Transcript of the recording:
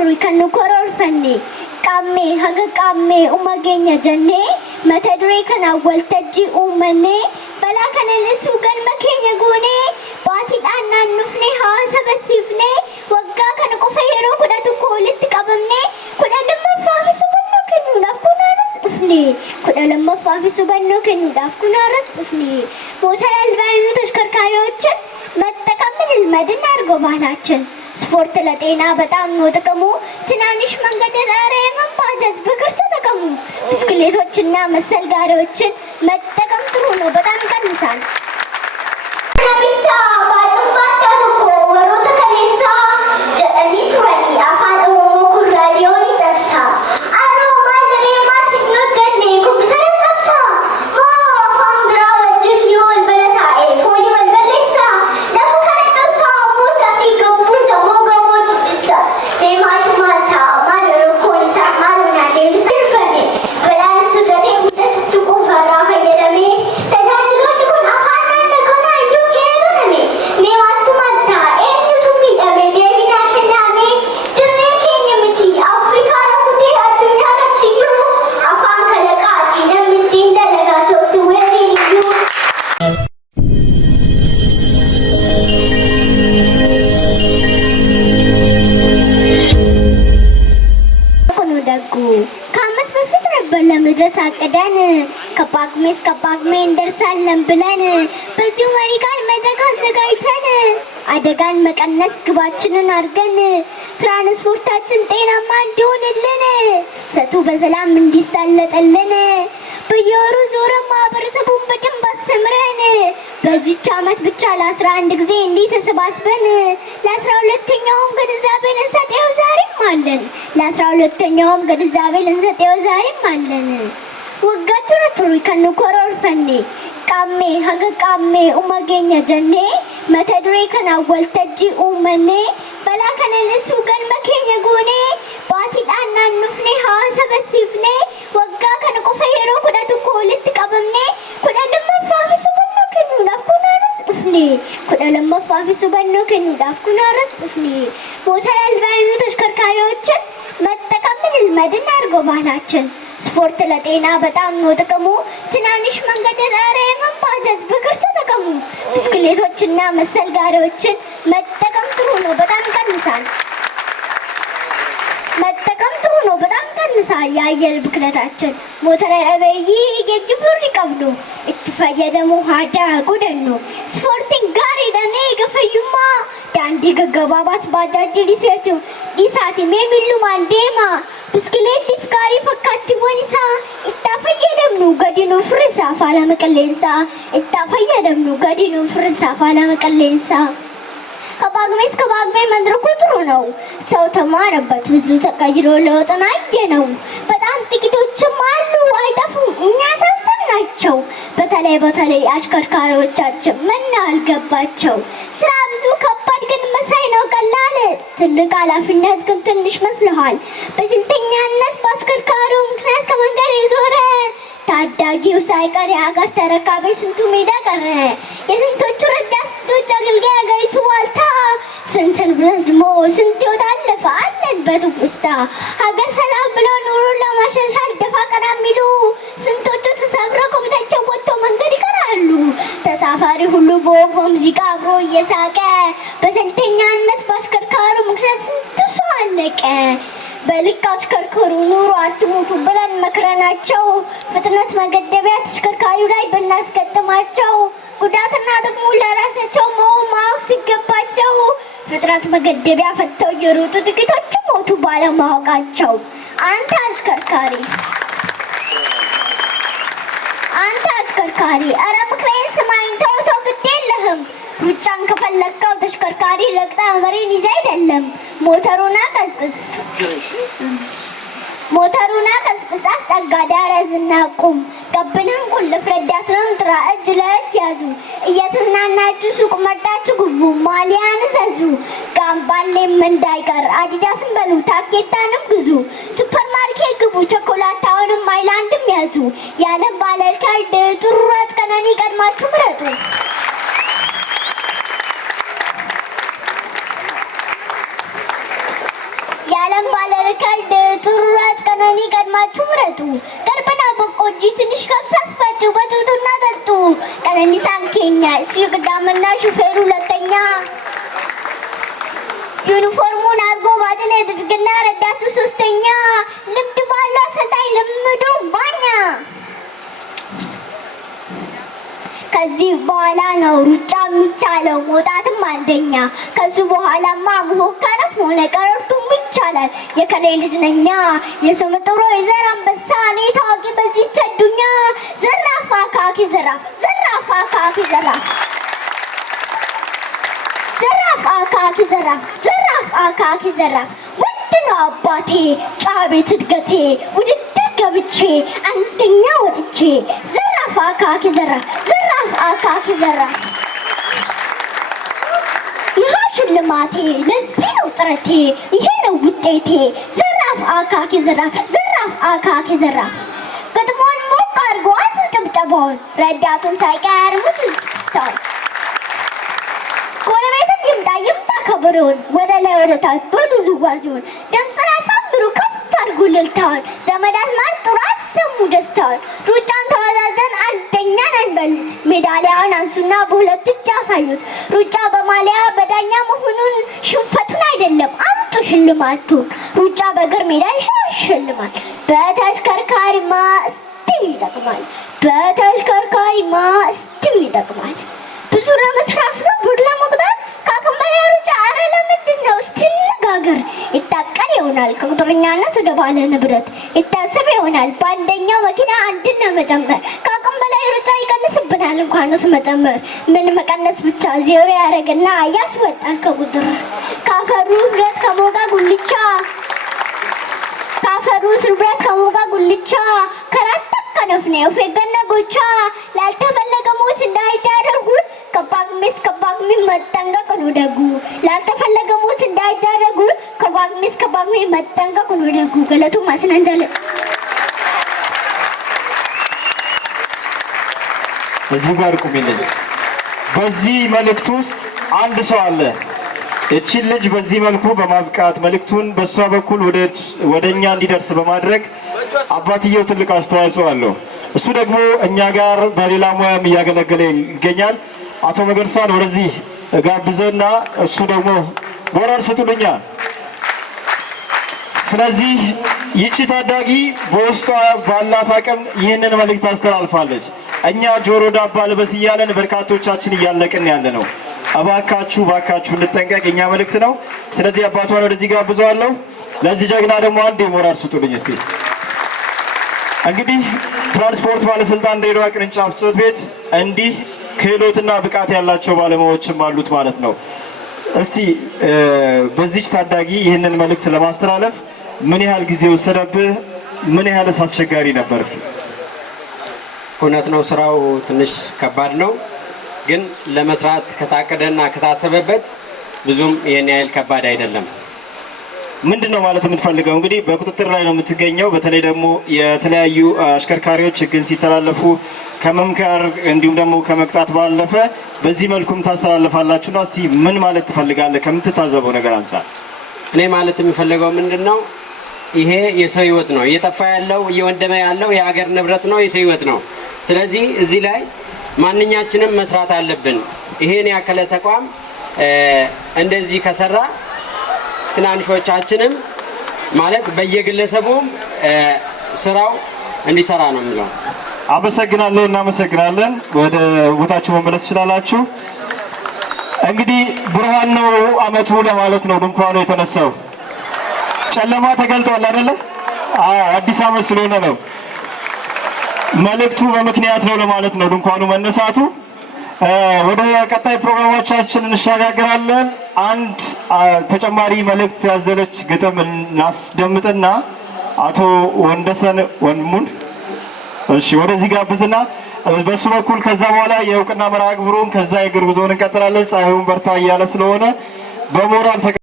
turi kan nu kororfanne qamme haga qamme umageenya jenne mata dure kana waltajji uummanne bala kana nisu galma keenya goone baatiidhaan naannufne hawaasa barsiifne waggaa kana qofa yeroo kudhatu koolitti qabamne kudha lammaffaa fi subannoo kennuudhaaf kunaaras dhufne kudha lammaffaa fi subannoo kennuudhaaf kunaaras dhufne moota albaayinu ተሽከርካሪዎችን መጠቀም ልመድና አድርጎ ባህላችን ስፖርት ለጤና በጣም ነው ጥቅሙ ትናንሽ መንገድ ዳር መንባጃጅ በእግር ተጠቀሙ ብስክሌቶችና መሰል ጋሪዎችን መጠቀም ጥሩ ነው በጣም ይቀንሳል ነብታ ባሉባታ ተኮ ወሮተ ከሌሳ ጀኒ ቱራኒ አፋን ኦሮሞ ኩራሊዮኒ ጠብሳ አሮ ማድሬ ማትኖ ጀኒ ኮምፒውተር ጠብሳ ሞ አፋን ብራ ወጅሊዮን በለታኤ ፎኒ ወልበሌሳ ለፈከረ ነው ሳሙ ሰፊ ገቡ ሰሞ ገሞ ትጭሳ በማት ማታ ማለሮ ኮንሳ ማሩና ዴምስ ፈኔ በላንስ ገቴ ሁለት ትቁ ፈራ ከየደሜ ተጃጅሎ ልኩን አፋና እንደገና ዩኬ በነሜ ኔዋቱ ማታ ኤንቱ ሚደሜ ዴቢና ከናሜ ድሬ ኬኛ ምቲ አፍሪካ ረኩቴ አዱኛ ረትዩ አፋን ከለቃቲ ነምቲ እንደለጋ ሶፍትዌር ልዩ ኮኑ ደጉ ከዓመት በፊት ነበር ለመድረስ አቅደን ከጳጉሜ እንደርሳለን ብለን በዚሁ መሪ ቃል መድረክ አዘጋጅተን አደጋን መቀነስ ግባችንን አድርገን ትራንስፖርታችን ጤናማ እንዲሆንልን ፍሰቱ በሰላም እንዲሳለጥልን በየወሩ ዞረን ማህበረሰቡን በደንብ አስተምረን በዚህች ዓመት ብቻ ለ11 ጊዜ እንዲህ ተሰባስበን ለ12ኛውም ግንዛቤ ልንሰጠው ዛሬም አለን ለ12ኛውም ግንዛቤ ልንሰጠው ዛሬም አለን ወጋቱ ቱሪ ከኑ ኮሮርፈኔ ቃሜ ሀገ ቃሜ ኡመጌኛ ጀኔ መተ ዱሬ ከና ወልተጂ ኡመኔ በላ ከነንሱ ገልመ ኬኛ ጎኔ ባቲidhaan naannufne hawaasa barsiifne waggaa kana qofa yeroo kudhatu koolitti qabamne kudha lammaffaa fi subannoo kennuudhaaf kunaaras dhufne kudha lammaffaa fi subannoo kennuudhaaf kunaaras dhufne moota albaayinu ተሽከርካሪዎችን መጠቀም ልመድና አድርጎ ባህላችን ስፖርት ለጤና በጣም ነው ጥቅሙ ትናንሽ መንገድ ዳር መንባጃጅ በእግር ተጠቀሙ ብስክሌቶችና መሰል ጋሪዎችን መጠቀም ጥሩ ነው በጣም ይቀንሳል መጠቀም ጥሩ ነው በጣም ይቀንሳል የአየር ብክለታችን ሞተር አበይ ገጅቡሪ ቀብሉ እትፈየደሙ ሃዳ ጎደኑ ስፖርቲንግ ጋሪ ደኔ ገፈዩማ ዳንዲ ገገባባስ ባጃጅ ዲሴቱ ዲሳቲ ሜሚሉ ማንዴማ ብስክሌቲፍ ጋሪ ፈካቲ ወኒሳ እታፈየደሙ ገዲኑ ፍርሳ ፋላመቀሌንሳ እታፈየደሙ ገዲኑ ፍርሳ ፋላመቀሌንሳ ከባግሜ መድረኩ ጥሩ ነው ሰው ተማረበት ብዙ ተቀይሮ ለውጥን አየነው በጣም ጥቂቶችም አሉ አይጠፉም እኛ ታዘብናቸው በተለይ አሽከርካሪዎቻችን ምን አልገባቸው ስራ ብዙ ከባድ ግን መሳይ ነው ቀላል ትልቅ ኃላፊነት ግን ትንሽ መስልሃል በስልተኛነት በአሽከርካሪው ምክንያት ከመንገድ የዞረ ታዳጊው ሳይቀር የሀገር ተረካቢ ስንቱ ሜዳ ቀረ የስንቶቹ ረዳት ስንቶች አገልጋይ ሀገሪቱ ዋልታ ስንትን ብለስ ደሞ ስንት ሕይወት አለፈ አለበት ውስታ ሀገር ሰላም ብለው ኑሮን ለማሻሻል ደፋ ቀና የሚሉ ስንቶቹ ተሰብረው ከቤታቸው ወጥተው መንገድ ይቀራሉ ተሳፋሪ ሁሉ በወግ በሙዚቃ አብሮ እየሳቀ በስልተኛነት በአሽከርካሪው ምክንያት ስንቱ ሰው አለቀ በልክ አሽከርክሩ ኑሮ አትሙቱ ብለን መክረናቸው ፍጥነት መገደቢያ ተሽከርካሪው ላይ ብናስገጥማቸው ጉዳትና ጥቅሙ ለራሳቸው ማወቅ ሲገባቸው ፍጥነት መገደቢያ ፈተው እየሮጡ ጥቂቶቹ ሞቱ ባለማወቃቸው አንተ አሽከርካሪ ኧረ ምክሬን ስማኝ ተው ግድ የለህም ሩጫን ከፈለግከው ተሽከርካሪ ረግጠህ መሪን ይዘህ አይደለም ሞተሩን አቀዝቅዝ አስጠጋ ዳረዝና ቁም ቀብነን ቁልፍ ረዳትንም ጥራ እጅ ለእጅ ያዙ እየተዝናናችሁ ሱቅ መርጣችሁ ግቡ ማሊያን እዘዙ ጋምባሌም እንዳይቀር አዲዳስን በሉ ታኬታንም ግዙ ሱፐርማርኬት ግቡ ቸኮላታውንም አይላንድም ያዙ የዓለም ባለካርድ ጥሩራት ቀነኒ ቀድማችሁ ምረጡ የዓለም ከልድ ቱሩራጭ ቀነኒ ቀድማችሁ ምረጡ። ቀርበና በቆጂ ትንሽ ከብሳስባችሁ በጡቱና ጠጡ። ቀነኒሳን ኬኛ እሱ ቅዳምና ሹፌሩ ሁለተኛ ዩኒፎርሙን አርጎ ባጥን የድርግና ረዳቱ ሶስተኛ ልምድ ባለው አሰልጣኝ ልምዱ ባኛ። ከዚህ በኋላ ነው ሩጫ የሚቻለው መውጣትም አንደኛ። ከሱ በኋላማ መፎከርም ሆነ ቀረርቱም ይቻላል። የከላይ ልጅ ነኛ የስም ጥሩ የዘር አንበሳ እኔ ታዋቂ በዚህች አዱኛ። ዘራፍ አካኪ ዘራፍ ዘራፍ አካኪ ዘራፍ ዘራፍ አካኪ ዘራፍ ዘራፍ አካኪ ዘራፍ። ውድ ነው አባቴ ጫቤት እድገቴ ውድድር ገብቼ አንደኛ ወጥቼ። ዘራፍ አካኪ ዘራፍ ዘራፍ አካኪ ዘራፍ። ይህ ሽልማቴ ለዚህ ነው ጥረቴ ይሄ ነው ውጤቴ። ዘራፍ አካኪ ዘራፍ ዘራፍ አካኪ ዘራፍ። ግጥሞን ሞቅ አድርጎ አንሱ ጭብጨባውን ረዳቱም ሳይቀር ሙቱ ስታል። ጎረቤትም ይምጣ ይምጣ ከበሮውን ወደ ላይ ወደ ታች በሉ ዝዋዜውን። ድምፅን አሳምሩ ከፍ አድርጉ እልልታውን። ዘመድ አዝማድ ጥሩ አሰሙ ደስታውን። ሩጫን ተወዳድረን አንደኛ ነን በሉት። ሜዳሊያውን አንሱና በሁለት እጅ አሳዩት። ሩጫ በማሊያ በዳኛ መሆኑን ሽንፈቱን አይደለም አምጡ ሽልማቱን። ሩጫ በእግር ሜዳ ይሸልማል። በተሽከርካሪማ እስቲም ይጠቅማል። በተሽከርካሪማ እስቲም ይጠቅማል። ብዙ ለመስራት ነው ብር ለመቁጠር ከአቅም በላይ ሩጫ። ኧረ ለምንድን ነው እስቲ እንነጋገር። ይታቀል ይሆናል ከቁጥረኛነት ወደ ባለ ንብረት ይታሰብ ይሆናል በአንደኛው መኪና አንድን ለመጨመር። ከአቅም በላይ ሩጫ ይቀንስብናል እንኳንስ መጨመር። ምን መቀነስ ብቻ ዜሮ ያደረግና ያስወጣል ከቁጥር። ካፈሩ ብረት ከሞጋ ጉልቻ ካፈሩ ብረት ከሞጋ ጉልቻ ከራታ ከነፍኔ ፌገነ ጎቻ ላልተፈለገ ሞት እንዳይዳረጉ ከባግሜስ ከባግሜ መጠንቀቅ ነው ደጉ። ላልተፈለገ ሞት እንዳይዳረጉ ከባግሜስ ከባግሜ መጠንቀቅ ነው ደጉ። ገለቱ ማስነንጀለ እዚህ ጋር ቁሚልኝ። በዚህ መልእክት ውስጥ አንድ ሰው አለ። እቺን ልጅ በዚህ መልኩ በማብቃት መልእክቱን በሷ በኩል ወደኛ እንዲደርስ በማድረግ አባትየው ትልቅ አስተዋጽኦ አለው። እሱ ደግሞ እኛ ጋር በሌላ ሙያም እያገለገለ ይገኛል። አቶ መገርሳን ወደዚህ ጋብዘና እሱ ደግሞ ሞራል ስጡልኛ። ስለዚህ ይቺ ታዳጊ በውስጧ ባላት አቅም ይህንን መልእክት አስተላልፋለች። እኛ ጆሮ ዳባ ልበስ እያለን በርካቶቻችን እያለቅን ያለ ነው። እባካችሁ እባካችሁ እንጠንቀቅ፣ የኛ መልእክት ነው። ስለዚህ አባቷን ወደዚህ ጋብዘዋለሁ። ለዚህ ጀግና ደግሞ አንድ ሞራል ስጡልኝ እስቲ። እንግዲህ ትራንስፖርት ባለስልጣን ድሬዳዋ ቅርንጫፍ ጽሕፈት ቤት እንዲህ ክህሎትና ብቃት ያላቸው ባለሙያዎችም አሉት ማለት ነው። እስቲ በዚች ታዳጊ ይህንን መልእክት ለማስተላለፍ ምን ያህል ጊዜ ወሰደብህ? ምን ያህልስ አስቸጋሪ ነበር? እውነት ነው፣ ስራው ትንሽ ከባድ ነው። ግን ለመስራት ከታቀደና ከታሰበበት ብዙም ይሄን ያህል ከባድ አይደለም። ምንድነው ማለት የምትፈልገው? እንግዲህ በቁጥጥር ላይ ነው የምትገኘው። በተለይ ደግሞ የተለያዩ አሽከርካሪዎች ሕግን ሲተላለፉ ከመምከር እንዲሁም ደግሞ ከመቅጣት ባለፈ በዚህ መልኩም ታስተላልፋላችሁና እስቲ ምን ማለት ትፈልጋለህ ከምትታዘበው ነገር አንፃር? እኔ ማለት የምፈልገው ምንድነው፣ ይሄ የሰው ህይወት ነው እየጠፋ ያለው እየወደመ ያለው የሀገር ንብረት ነው፣ የሰው ህይወት ነው። ስለዚህ እዚህ ላይ ማንኛችንም መስራት አለብን። ይሄን ያከለ ተቋም እንደዚህ ከሰራ ትናንሾቻችንም ማለት በየግለሰቡም ስራው እንዲሰራ ነው የሚለው። አመሰግናለሁ። እናመሰግናለን። ወደ ቦታችሁ መመለስ ትችላላችሁ። እንግዲህ ብርሃን ነው አመቱ ለማለት ነው ድንኳኑ የተነሳው። ጨለማ ተገልጧል አይደለ? አዲስ አመት ስለሆነ ነው። መልእክቱ በምክንያት ነው ለማለት ነው ድንኳኑ መነሳቱ። ወደ ቀጣይ ፕሮግራሞቻችን እንሻገራለን። አንድ ተጨማሪ መልእክት ያዘለች ግጥም እናስደምጥና አቶ ወንደሰን ወንሙን እሺ ወደዚህ ጋብዝና በሱ በኩል ከዛ በኋላ የእውቅና መርሃ ግብሩን ከዛ የእግር ጉዞውን እንቀጥላለን። ፀሐዩን በርታ እያለ ስለሆነ በሞራል